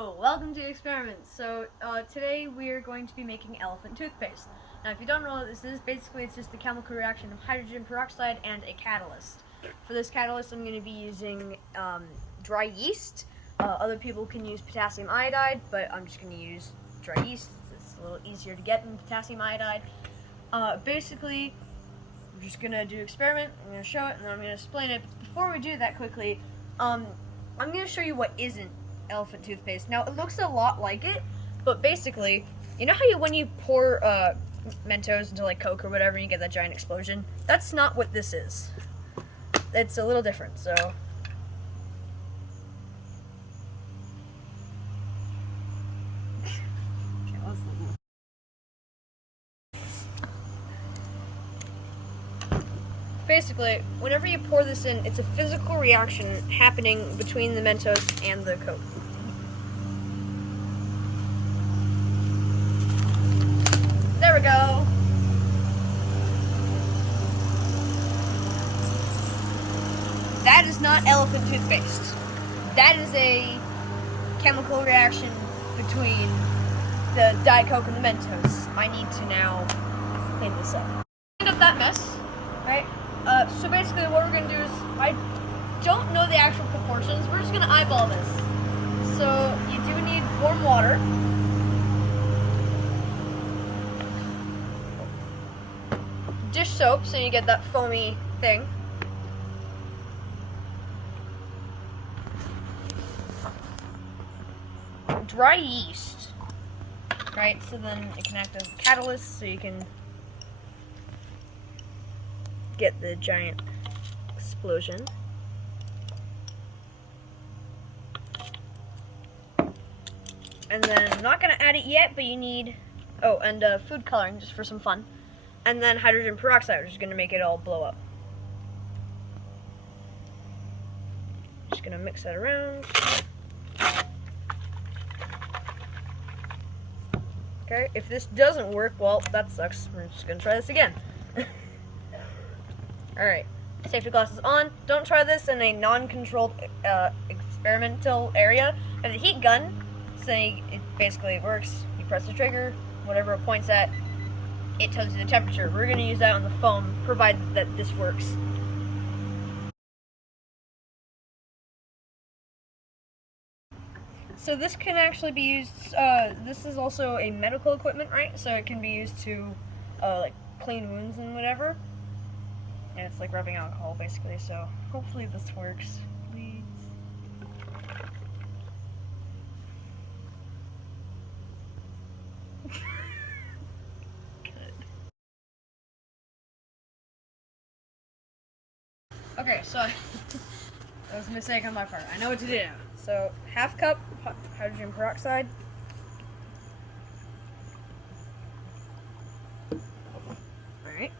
Hello, welcome to Experiments. So today we are going to be making elephant toothpaste. Now if you don't know what this is, basically it's just the chemical reaction of hydrogen peroxide and a catalyst. For this catalyst I'm going to be using dry yeast. Other people can use potassium iodide, but I'm just going to use dry yeast. It's a little easier to get than potassium iodide. Basically, we're just going to do an experiment. I'm going to show it and then I'm going to explain it. But before we do that quickly, I'm going to show you what isn't elephant toothpaste. Now, it looks a lot like it, but basically, you know how when you pour Mentos into like Coke or whatever and you get that giant explosion? That's not what this is. It's a little different, so... Basically, whenever you pour this in, it's a physical reaction happening between the Mentos and the Coke. There we go. That is not elephant toothpaste. That is a chemical reaction between the Diet Coke and the Mentos. I need to now clean this up. Clean up that mess, right? So basically what we're going to do is, I don't know the actual proportions, we're just going to eyeball this. So you do need warm water. Dish soap, so you get that foamy thing. Dry yeast. Right, so then it can act as a catalyst, so you can get the giant explosion. And then, I'm not going to add it yet, but you need, and food coloring, just for some fun. And then hydrogen peroxide, which is going to make it all blow up. Just going to mix that around. Okay, if this doesn't work, well, that sucks. We're just going to try this again. Alright, safety glasses on. Don't try this in a non-controlled experimental area. I have the heat gun, so it basically works. You press the trigger, whatever it points at, it tells you the temperature. We're going to use that on the foam, provided that this works. So this can actually be used, this is also a medical equipment, right? So it can be used to, like, clean wounds and whatever. And it's like rubbing alcohol, basically, so hopefully this works. Please. Good. Okay, so that was a mistake on my part. I know what to do now. So, half cup hydrogen peroxide. Alright.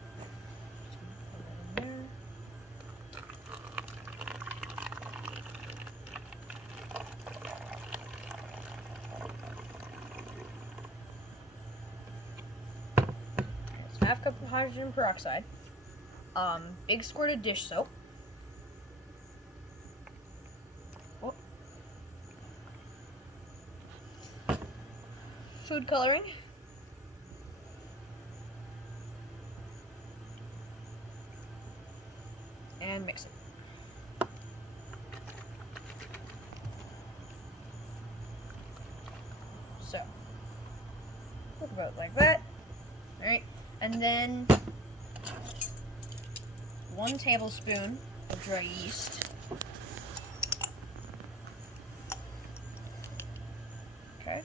So half cup of hydrogen peroxide. Big squirt of dish soap. Food coloring. And mix it. So, look about like that. Alright, and then 1 tablespoon of dry yeast. Okay.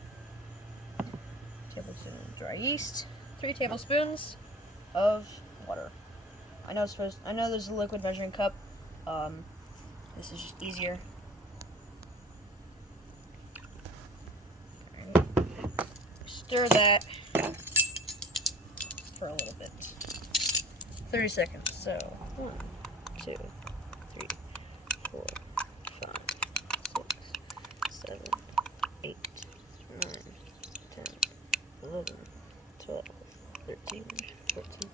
Tablespoon of dry yeast, 3 tablespoons of water. I know there's a liquid measuring cup. This is just easier. Right. Stir that for a little bit. 30 seconds. So 1, 2, 3, 4, 5, 6, 7, 8, 9, 10. 11, 12, 13, 14,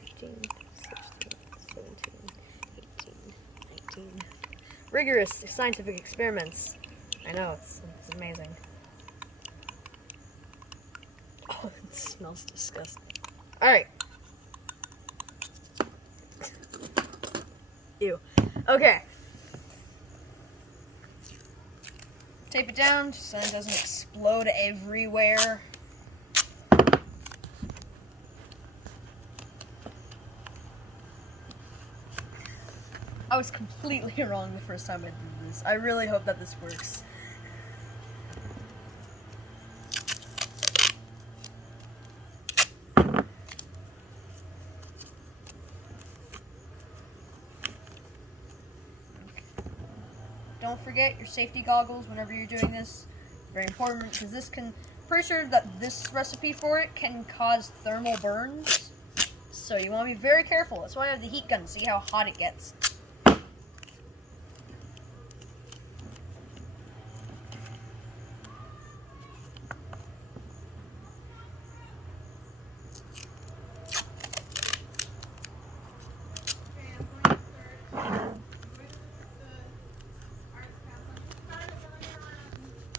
15, 16, 17, 18, 19. Rigorous scientific experiments. I know, it's amazing. Oh, it smells disgusting. Alright. Ew. Okay. Tape it down just so it doesn't explode everywhere. I was completely wrong the first time I did this. I really hope that this works. Don't forget your safety goggles whenever you're doing this. Very important, because this can, pretty sure that this recipe for it can cause thermal burns. So you want to be very careful. That's why I have the heat gun to see how hot it gets.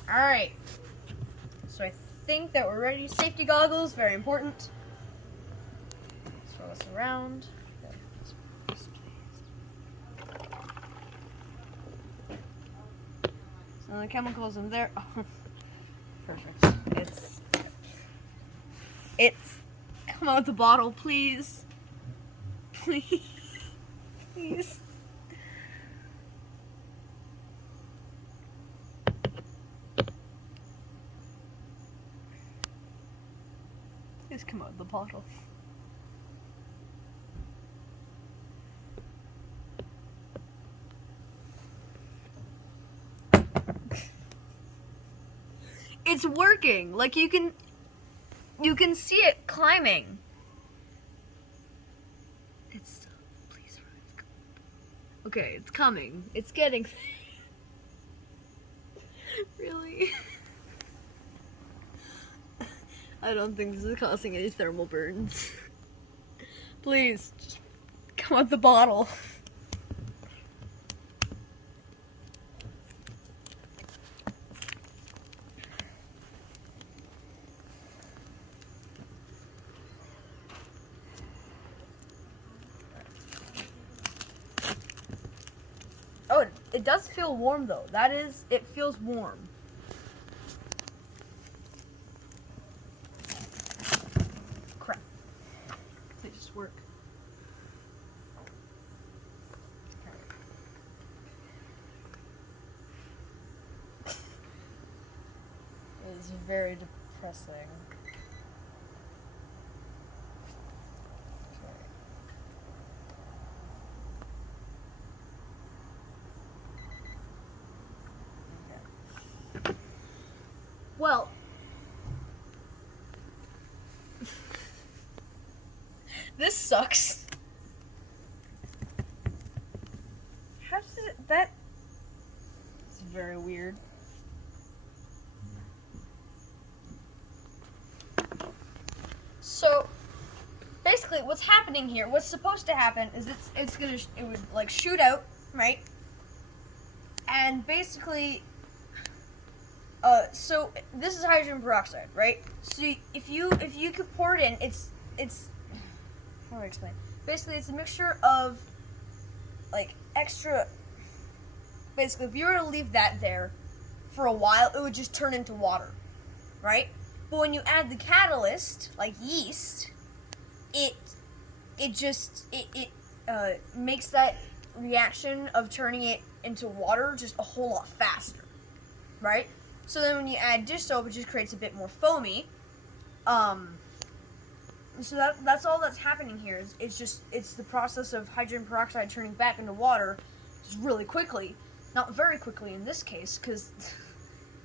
Alright, so I think that we're ready. Safety goggles, very important. Throw this around. So the chemicals in there. Oh, perfect. It's, come out the bottle, please. Please. Please. Please come out of the bottle. It's working. Like you can see it climbing. It's please rise. Okay, it's coming. It's getting really. I don't think this is causing any thermal burns. Please, just come out the bottle. Oh, it does feel warm though. It feels warm. Crap. They just work. It is very depressing. Well, this sucks. How does it, that, it's very weird. So, basically what's happening here, what's supposed to happen is it would like shoot out, right? And basically, so this is hydrogen peroxide, right? So if you could pour it in, it's how do I explain? Basically, it's a mixture of like extra. Basically, if you were to leave that there for a while, it would just turn into water, right? But when you add the catalyst, like yeast, it makes that reaction of turning it into water just a whole lot faster, right? So then when you add dish soap, it just creates a bit more foamy. So that's all that's happening here. It's the process of hydrogen peroxide turning back into water just really quickly. Not very quickly in this case, because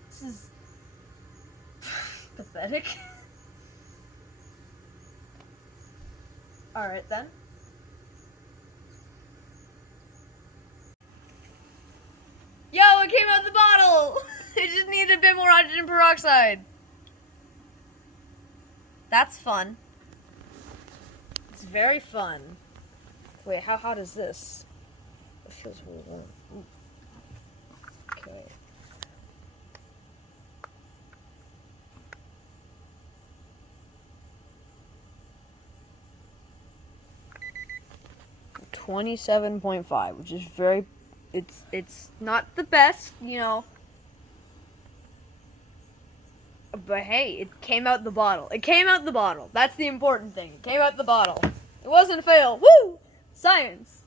this is pathetic. Alright then. Yo, it came out of the bottle! It just needed a bit more hydrogen peroxide. That's fun. It's very fun. Wait, how hot is this? It feels really warm. Ooh. Okay. 27.5, which is very, it's not the best, you know. But hey, it came out the bottle. It came out the bottle. That's the important thing. It came out the bottle. It wasn't a fail. Woo! Science!